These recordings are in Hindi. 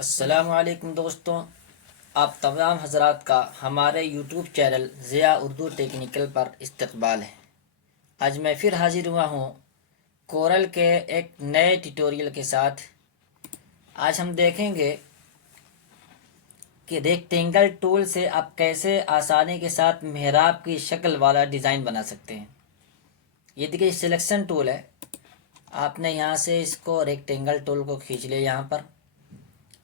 अस्सलामुअलैकुम दोस्तों, आप तमाम हजरात का हमारे YouTube channel Zia Urdu technical पर इस्तकबाल है। आज मैं फिर हाजिर हुआ हूँ कोरल के एक नए ट्यूटोरियल के साथ। आज हम देखेंगे कि रेक्टेंगल टूल से आप कैसे आसानी के साथ मेहराब की शक्ल वाला डिज़ाइन बना सकते हैं। ये देखिए सिलेक्शन टूल है। आपने यहाँ से इसको रेक्टेंगल टूल को खींच लिया यहाँ पर।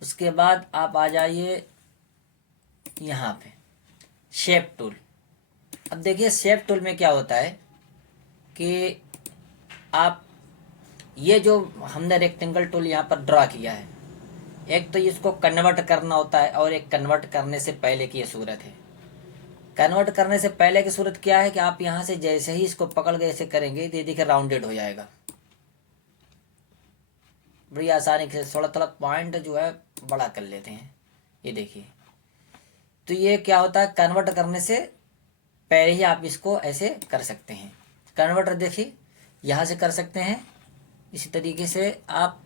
उसके बाद आप आ जाइए यहाँ पे शेप टूल। अब देखिए शेप टूल में क्या होता है कि आप ये जो हमने रेक्टेंगल टूल यहाँ पर ड्रा किया है, एक तो इसको कन्वर्ट करना होता है और एक कन्वर्ट करने से पहले की ये सूरत है। कन्वर्ट करने से पहले की सूरत क्या है कि आप यहाँ से जैसे ही इसको पकड़ के ऐसे करेंगे तो ये देखिए राउंडेड हो जाएगा बड़ी आसानी से। थोड़ा थोड़ा पॉइंट जो है बड़ा कर लेते हैं, ये देखिए। तो ये क्या होता है, कन्वर्ट करने से पहले ही आप इसको ऐसे कर सकते हैं। कन्वर्टर देखिए यहाँ से कर सकते हैं। इसी तरीके से आप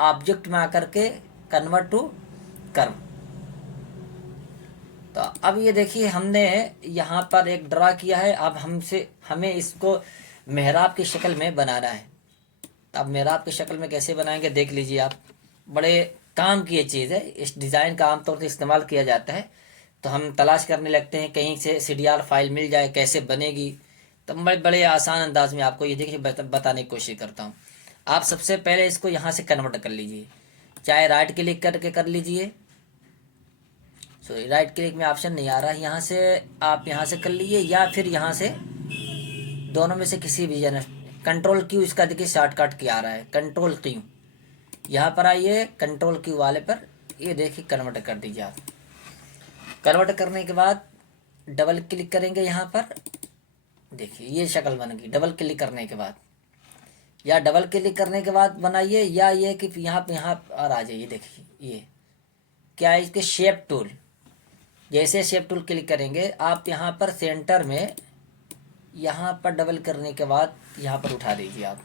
ऑब्जेक्ट में आकर के कन्वर्ट टू कर्व। तो अब ये देखिए हमने यहाँ पर एक ड्रा किया है। अब हमें इसको मेहराब की शक्ल में बनाना है। अब मेहराब की शक्ल में कैसे बनाएंगे देख लीजिए आप। बड़े काम की ये चीज़ है। इस डिज़ाइन का आमतौर पर इस्तेमाल किया जाता है। तो हम तलाश करने लगते हैं कहीं से CDR फाइल मिल जाए कैसे बनेगी। तो मैं बड़े आसान अंदाज में आपको ये देखिए बताने की कोशिश करता हूँ। आप सबसे पहले इसको यहाँ से कन्वर्ट कर लीजिए, चाहे राइट क्लिक करके कर लीजिए। सॉरी, राइट क्लिक में ऑप्शन नहीं आ रहा है। यहाँ से आप यहाँ से कर लीजिए या फिर यहाँ से दोनों में से किसी भी जन कंट्रोल क्यू इसका देखिए शॉर्टकट क्या आ रहा है, कंट्रोल क्यू। यहाँ पर आइए कंट्रोल क्यू वाले पर, ये देखिए कन्वर्ट कर दीजिए आप। कन्वर्ट करने के बाद डबल क्लिक करेंगे यहाँ पर, देखिए ये शक्ल बन गई। डबल क्लिक करने के बाद या डबल क्लिक करने के बाद बनाइए, या ये कि यहाँ और आ जाइए। देखिए ये क्या है, इसके शेप टूल। जैसे शेप टूल क्लिक करेंगे आप यहाँ पर सेंटर में, यहाँ पर डबल करने के बाद यहाँ पर उठा दीजिए आप।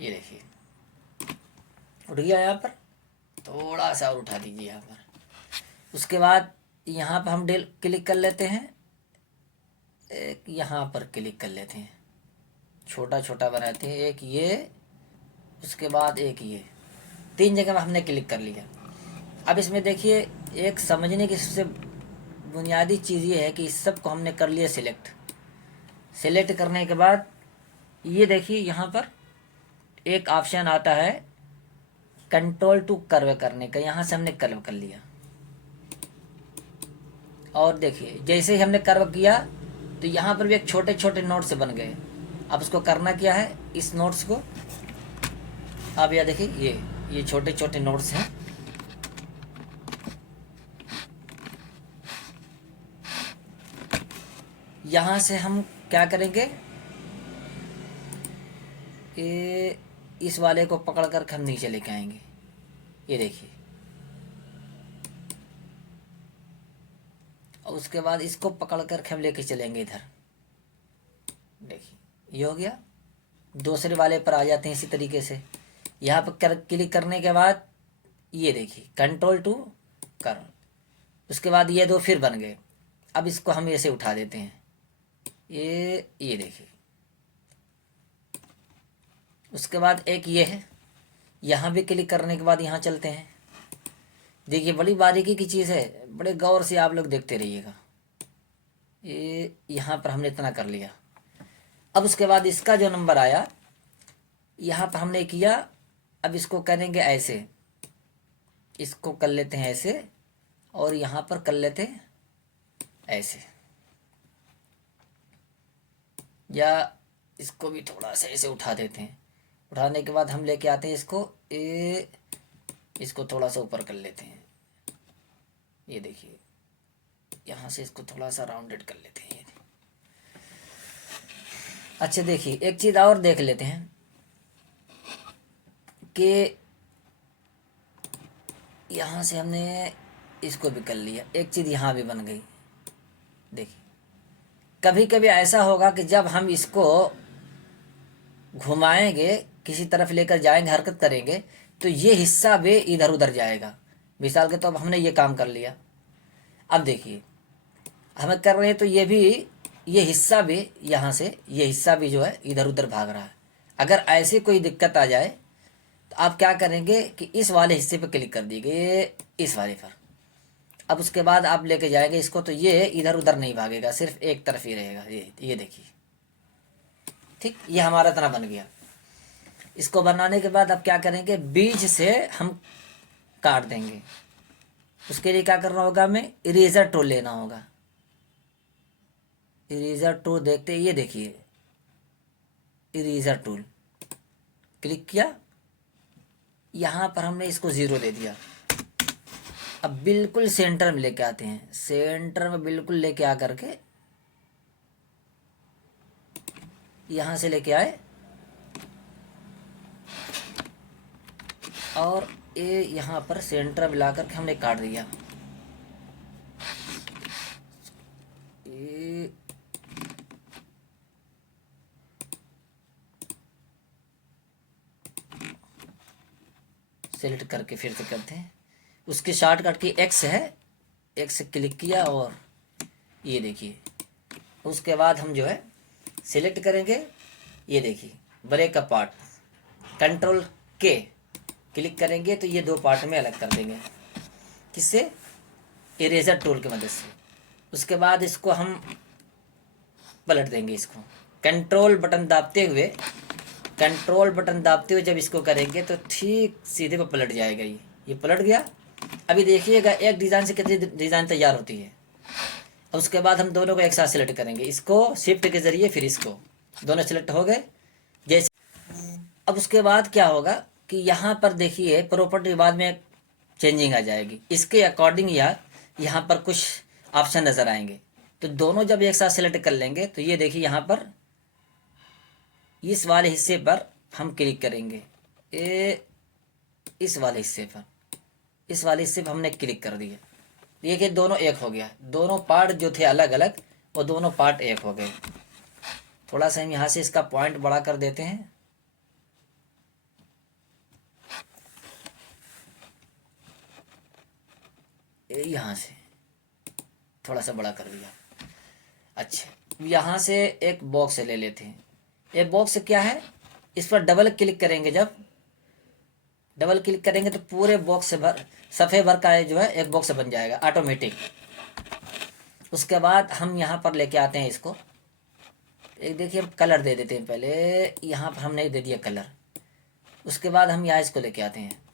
ये देखिए उठ गया। यहाँ पर थोड़ा सा और उठा दीजिए यहाँ पर। उसके बाद यहाँ पर हम क्लिक कर लेते हैं, एक यहाँ पर क्लिक कर लेते हैं, छोटा छोटा बनाते हैं। एक ये, उसके बाद एक ये, 3 जगह में हमने क्लिक कर लिया। अब इसमें देखिए एक समझने की सबसे बुनियादी चीज़ ये है कि इस सब को हमने कर लिया सिलेक्ट। सिलेक्ट करने के बाद ये देखिए यहाँ पर एक ऑप्शन आता है कंट्रोल टू कर्व करने का। यहाँ से हमने कर्व कर लिया और देखिए जैसे ही हमने कर्व किया तो यहाँ पर भी एक छोटे छोटे नोट्स बन गए। अब उसको करना क्या है, इस नोट्स को अब यह देखिए ये छोटे छोटे नोट्स हैं। यहाँ से हम क्या करेंगे, ये इस वाले को पकड़ कर हम नीचे लेके आएंगे। ये देखिए, और उसके बाद इसको पकड़ कर हम लेके चलेंगे इधर। देखिए ये हो गया। दूसरे वाले पर आ जाते हैं इसी तरीके से। यहाँ पर क्लिक करने के बाद ये देखिए कंट्रोल टू कर्व। उसके बाद ये दो फिर बन गए। अब इसको हम ऐसे उठा देते हैं। ये देखिए। उसके बाद एक ये है, यहाँ भी क्लिक करने के बाद यहाँ चलते हैं। देखिए बड़ी बारीकी की चीज़ है, बड़े गौर से आप लोग देखते रहिएगा। ये यहाँ पर हमने इतना कर लिया। अब उसके बाद इसका जो नंबर आया यहाँ पर हमने किया। अब इसको करेंगे ऐसे, इसको कर लेते हैं ऐसे, और यहाँ पर कर लेते हैं ऐसे, या इसको भी थोड़ा सा ऐसे उठा देते हैं। उठाने के बाद हम लेके आते हैं इसको थोड़ा सा ऊपर कर लेते हैं। ये देखिए यहाँ से इसको थोड़ा सा राउंडेड कर लेते हैं। अच्छा देखिए एक चीज़ और देख लेते हैं कि यहाँ से हमने इसको भी कर लिया। एक चीज़ यहाँ भी बन गई। देखिए कभी कभी ऐसा होगा कि जब हम इसको घुमाएंगे, किसी तरफ लेकर जाएंगे, हरकत करेंगे, तो ये हिस्सा भी इधर उधर जाएगा। मिसाल के तो अब हमने ये काम कर लिया। अब देखिए हमें कर रहे हैं तो ये हिस्सा भी यहाँ से ये हिस्सा भी जो है इधर उधर भाग रहा है। अगर ऐसी कोई दिक्कत आ जाए तो आप क्या करेंगे कि इस वाले हिस्से पर क्लिक कर दीजिए, इस वाले पर। अब उसके बाद आप लेके जाएंगे इसको तो ये इधर उधर नहीं भागेगा, सिर्फ एक तरफ ही रहेगा। ये देखिए, ठीक, ये हमारा तरह बन गया। इसको बनाने के बाद अब क्या करेंगे, बीच से हम काट देंगे। उसके लिए क्या करना होगा, हमें इरेजर टूल लेना होगा। इरेजर टूल देखते ये देखिए, इरेजर टूल क्लिक किया, यहाँ पर हमने इसको 0 दे दिया। अब बिल्कुल सेंटर में लेके आते हैं, सेंटर में बिल्कुल लेके आ करके यहाँ से लेके आए और ये यहाँ पर सेंटर मिला करके हमने काट दिया। ये सेलेक्ट करके फिर से करते हैं। उसके शॉर्टकट की एक्स है, एक्स क्लिक किया और ये देखिए। उसके बाद हम जो है सिलेक्ट करेंगे, ये देखिए ब्रेक का पार्ट, कंट्रोल के क्लिक करेंगे तो ये 2 पार्ट में अलग कर देंगे। किससे, इरेजर टूल की मदद से। उसके बाद इसको हम पलट देंगे। इसको कंट्रोल बटन दाबते हुए जब इसको करेंगे तो ठीक सीधे पर पलट जाएगा। ये पलट गया। अभी देखिएगा एक डिज़ाइन से कितनी डिज़ाइन तैयार होती है। उसके बाद हम दोनों को एक साथ सिलेक्ट करेंगे, इसको शिफ्ट के ज़रिए, फिर इसको, दोनों सिलेक्ट हो गए जैसे। अब उसके बाद क्या होगा कि यहाँ पर देखिए प्रॉपर्टी बाद में चेंजिंग आ जाएगी, इसके अकॉर्डिंग यहाँ पर कुछ ऑप्शन नज़र आएंगे। तो दोनों जब एक साथ सिलेक्ट कर लेंगे तो ये देखिए यहाँ पर इस वाले हिस्से पर हम क्लिक करेंगे, इस वाले हिस्से पर हमने क्लिक कर दिया। ये कि दोनों एक हो गया, दोनों पार्ट जो थे अलग अलग वो दोनों पार्ट एक हो गए। थोड़ा सा हम यहाँ से इसका पॉइंट बड़ा कर देते हैं। यहाँ से थोड़ा सा बड़ा कर दिया। अच्छा, यहाँ से एक बॉक्स ले लेते हैं। ये बॉक्स क्या है, इस पर डबल क्लिक करेंगे। जब डबल क्लिक करेंगे तो पूरे बॉक्स भर, सफ़े भर का जो है एक बॉक्स बन जाएगा ऑटोमेटिक। उसके बाद हम यहाँ पर लेके आते हैं इसको, एक देखिए हम कलर दे देते हैं। पहले यहाँ पर हमने दे दिया कलर। उसके बाद हम यहाँ इसको लेके आते हैं।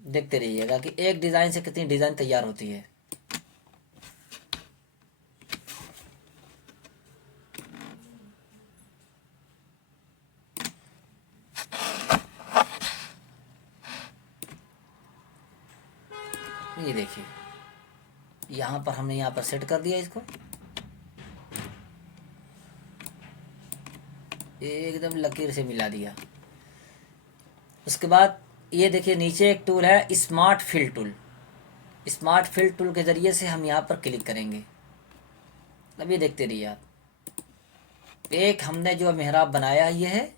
देखते रहिएगा कि एक डिज़ाइन से कितनी डिज़ाइन तैयार होती है। ये देखिए यहाँ पर हमने यहाँ पर सेट कर दिया इसको, एकदम लकीर से मिला दिया। उसके बाद ये देखिए नीचे एक टूल है smart fill tool. Smart fill tool के ज़रिए से हम यहाँ पर क्लिक करेंगे। अब ये देखते रहिए आप, एक हमने जो मेहराब बनाया ये है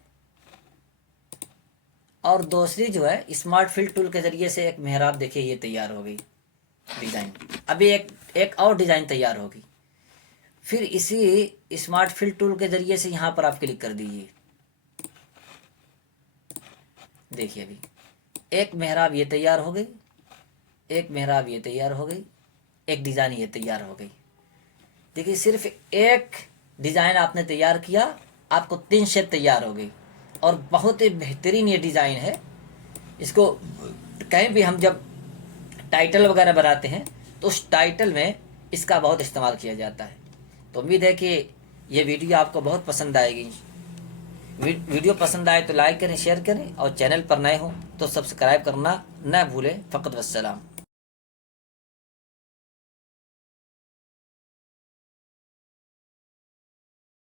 और दूसरी जो है स्मार्ट फिल टूल के ज़रिए से एक मेहराब देखिए ये तैयार हो गई डिज़ाइन। अभी एक और डिज़ाइन तैयार होगी। फिर इसी स्मार्ट फिल टूल के ज़रिए से यहाँ पर आप क्लिक कर दीजिए। देखिए अभी एक मेहराब ये तैयार हो गई, एक मेहराब ये तैयार हो गई, एक डिज़ाइन ये तैयार हो गई। देखिए सिर्फ एक डिज़ाइन आपने तैयार किया, आपको 3 शेप तैयार हो गई और बहुत ही बेहतरीन ये डिज़ाइन है। इसको कहीं भी हम जब टाइटल वगैरह बनाते हैं तो उस टाइटल में इसका बहुत इस्तेमाल किया जाता है। तो उम्मीद है कि ये वीडियो आपको बहुत पसंद आएगी। वीडियो पसंद आए तो लाइक करें, शेयर करें और चैनल पर नए हो तो सब्सक्राइब करना न भूलें। फ़कत वस्सलाम।